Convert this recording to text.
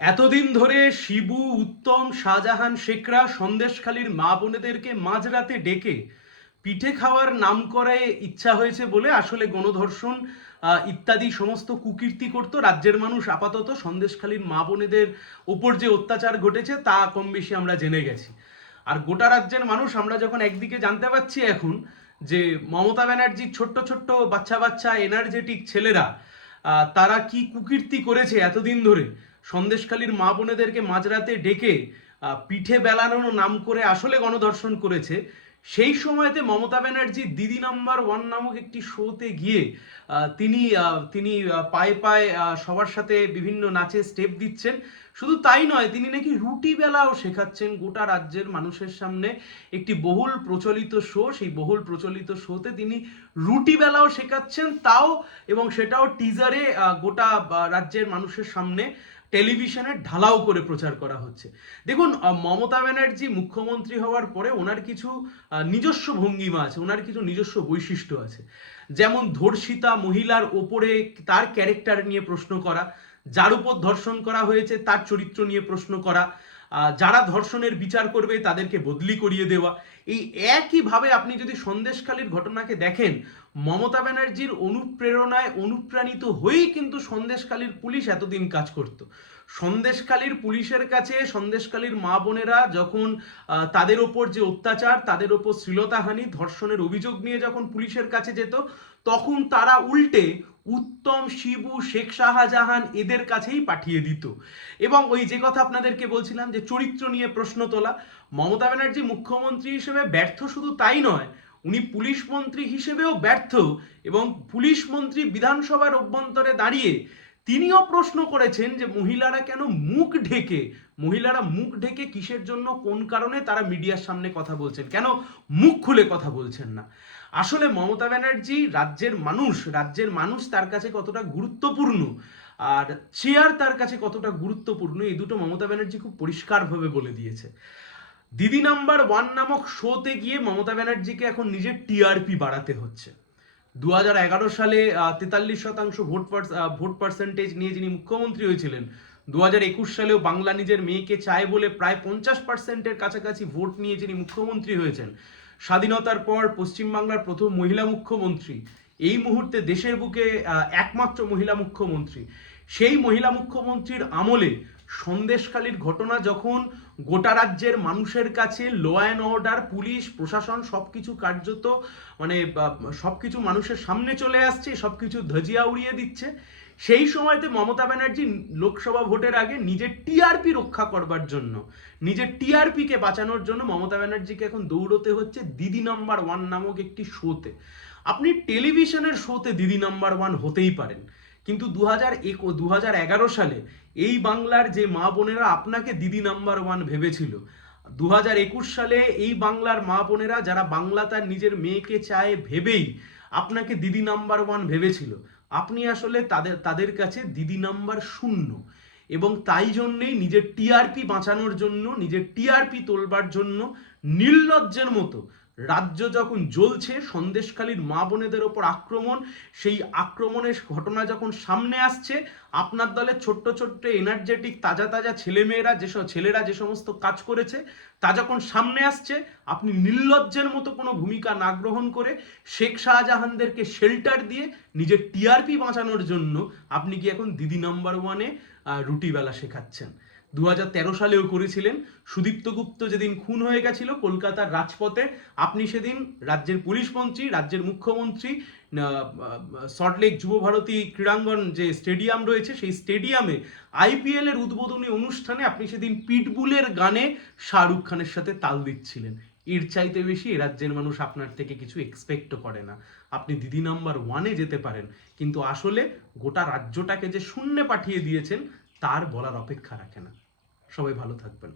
এতদিন ধরে শিবু, উত্তম, শাহজাহান, শেখরা সন্দেশখালীর মা বোনেদেরকে মাঝরাতে ডেকে পিঠে খাওয়ার নাম করে ইচ্ছা হয়েছে বলে আসলে গণধর্ষণ ইত্যাদি সমস্ত কুকীর্তি করত রাজ্যের মানুষ। আপাতত সন্দেশখালীর মা বোনেদের ওপর যে অত্যাচার ঘটেছে তা কম বেশি আমরা জেনে গেছি। আর গোটা রাজ্যের মানুষ আমরা যখন একদিকে জানতে পারছি এখন যে মমতা ব্যানার্জির ছোট্ট ছোট্ট বাচ্চা বাচ্চা এনার্জেটিক ছেলেরা তারা কি কুকীর্তি করেছে এতদিন ধরে? সন্দেশখালীর মা বোনেদেরকে মাঝরাতে ডেকে পিঠে বেলানোর নাম করে আসলে গণধর্ষণ করেছে। সেই সময়তে মমতা ব্যানার্জি দিদি নাম্বার ওয়ান নামক একটি শোতে গিয়ে তিনি তিনি পায়ে পায়ে সবার সাথে বিভিন্ন নাচে স্টেপ দিচ্ছেন। শুধু তাই নয়, তিনি নাকি রুটি বেলাও শেখাচ্ছেন গোটা রাজ্যের মানুষের সামনে একটি বহুল প্রচলিত শো। সেই বহুল প্রচলিত শোতে তিনি রুটি বেলাও শেখাচ্ছেন তাও এবং সেটাও টিজারে গোটা রাজ্যের মানুষের সামনে। টেলিভিশনে ঢালাও করে প্রচার করা হচ্ছে। দেখুন মমতা ব্যানার্জি মুখ্যমন্ত্রী হওয়ার পরে ওনার কিছু নিজস্ব ভঙ্গিমা আছে, ওনার কিছু নিজস্ব বৈশিষ্ট্য আছে। যেমন ধর্ষিতা মহিলার ওপরে তার ক্যারেক্টার নিয়ে প্রশ্ন করা যার উপর ধর্ষণ করা হয়েছে, তার চরিত্র নিয়ে প্রশ্ন করা যারা ধর্ষণের বিচার করবে, তাদেরকে বদলি করিয়ে দেওয়া। এই একইভাবে আপনি যদি সন্দেশখালীর ঘটনাকে দেখেন, মমতা ব্যানার্জির অনুপ্রেরণায় অনুপ্রাণিত হয়েই কিন্তু সন্দেশখালীর পুলিশ এতদিন কাজ করত। সন্দেশখালীর পুলিশের কাছে, সন্দেশখালীর মা বোনেরা যখন তাদের ওপর যে অত্যাচার, তাদের ওপর শ্লীলতাহানি, ধর্ষণের অভিযোগ নিয়ে যখন পুলিশের কাছে যেত, তখন তারা উল্টে উত্তম শিবু, শেখ শাহজাহান এদের কাছেই পাঠিয়ে দিত। এবং ওই যে কথা আপনাদেরকে বলছিলাম যে চরিত্র নিয়ে প্রশ্ন তোলা, মমতা ব্যানার্জি মুখ্যমন্ত্রী হিসেবে ব্যর্থ শুধু তাই নয়, উনি পুলিশ মন্ত্রী হিসেবেও ব্যর্থ এবং পুলিশ মন্ত্রী বিধানসভার অভ্যন্তরে দাঁড়িয়ে তিনিও প্রশ্ন করেছেন যে মহিলারা কেন মুখ ঢেকে, মহিলারা মুখ ঢেকে কিসের জন্য, কোন কারণে তারা মিডিয়ার সামনে কথা বলছেন? কেন মুখ খুলে কথা বলছেন না? আসলে মমতা ব্যানার্জি রাজ্যের মানুষ রাজ্যের মানুষ তার কাছে কতটা গুরুত্বপূর্ণ আর চেয়ার তার কাছে কতটা গুরুত্বপূর্ণ, এই দুটো মমতা ব্যানার্জি খুব পরিষ্কারভাবে বলে দিয়েছে। দিদি নাম্বার ওয়ান নামক শোতে গিয়ে মমতা ব্যানার্জিকে এখন নিজের টিআরপি বাড়াতে হচ্ছে। দু হাজার এগারো সালে তেতাল্লিশ শতাংশ ভোট ভোট পার্সেন্টেজ নিয়ে যিনি মুখ্যমন্ত্রী হয়েছিলেন দু হাজার একুশ সালেও বাংলা নিজের মেয়েকে চায় বলে প্রায় পঞ্চাশ পার্সেন্টের কাছাকাছি ভোট নিয়ে যিনি মুখ্যমন্ত্রী হয়েছেন স্বাধীনতার পর পশ্চিমবাংলার প্রথম মহিলা মুখ্যমন্ত্রী। এই মুহূর্তে দেশের বুকে একমাত্র মহিলা মুখ্যমন্ত্রী। সেই মহিলা মুখ্যমন্ত্রীর আমলে সন্দেশখালীর ঘটনা যখন গোটা রাজ্যের মানুষের কাছে ল অ্যান্ড অর্ডার পুলিশ, প্রশাসন সবকিছু কার্যত মানে বা- সবকিছু মানুষের সামনে চলে আসছে, সবকিছু ধজিয়া উড়িয়ে দিচ্ছে। সেই সময়তে মমতা ব্যানার্জি লোকসভা ভোটের আগে নিজের টিআরপি রক্ষা করবার জন্য নিজের টিআরপিকে বাঁচানোর জন্য মমতা ব্যানার্জিকে এখন দৌড়তে হচ্ছে দিদি নাম্বার ওয়ান নামক একটি শোতে। আপনি টেলিভিশনের শোতে দিদি নাম্বার ওয়ান হতেই পারেন, কিন্তু দু হাজার এক দু হাজার এগারো সালে এই বাংলার যে মা বোনেরা আপনাকে দিদি নাম্বার ওয়ান ভেবেছিল দু হাজার একুশ সালে এই বাংলার মা বোনেরা যারা বাংলা তার নিজের মেয়েকে চায় ভেবেই আপনাকে দিদি নাম্বার ওয়ান ভেবেছিল আপনি আসলে তাদের তাদের কাছে দিদি নাম্বার শূন্য। এবং তাই জন্যেই নিজের টিআরপি বাঁচানোর জন্য, নিজের টিআরপি তোলবার জন্য নির্লজ্জের মতো রাজ্য যখন জ্বলছে, সন্দেশখালীর মা বোনেদের ওপর আক্রমণ, সেই আক্রমণের ঘটনা যখন সামনে আসছে, আপনার দলের ছোট্ট ছোট্ট এনার্জেটিক তাজা তাজা ছেলেমেয়েরা যেসব ছেলেরা যে সমস্ত কাজ করেছে, তা যখন সামনে আসছে, আপনি নির্লজ্জের মতো কোনো ভূমিকা না গ্রহণ করে শেখ শাহজাহানদেরকে শেল্টার দিয়ে নিজের টিআরপি বাঁচানোর জন্য আপনি কি এখন দিদি নাম্বার ওয়ানে রুটিবেলা শেখাচ্ছেন? দু সালেও করেছিলেন। সুদীপ্ত গুপ্ত যেদিন খুন হয়ে গেছিল কলকাতার রাজপথে, আপনি সেদিন রাজ্যের পুলিশ মন্ত্রী, রাজ্যের মুখ্যমন্ত্রী সল্টলেক যুব ভারতী ক্রীড়াঙ্গন যে স্টেডিয়াম রয়েছে, সেই স্টেডিয়ামে আইপিএল এর উদ্বোধনী অনুষ্ঠানে আপনি সেদিন পিটবুলের গানে শাহরুখ খানের সাথে তাল দিচ্ছিলেন। এর চাইতে বেশি এ রাজ্যের মানুষ আপনার থেকে কিছু এক্সপেক্টও করে না। আপনি দিদি নাম্বার ওয়ানে যেতে পারেন, কিন্তু আসলে গোটা রাজ্যটাকে যে শূন্যে পাঠিয়ে দিয়েছেন, তার বলার অপেক্ষা রাখে না। সবাই ভালো থাকবেন।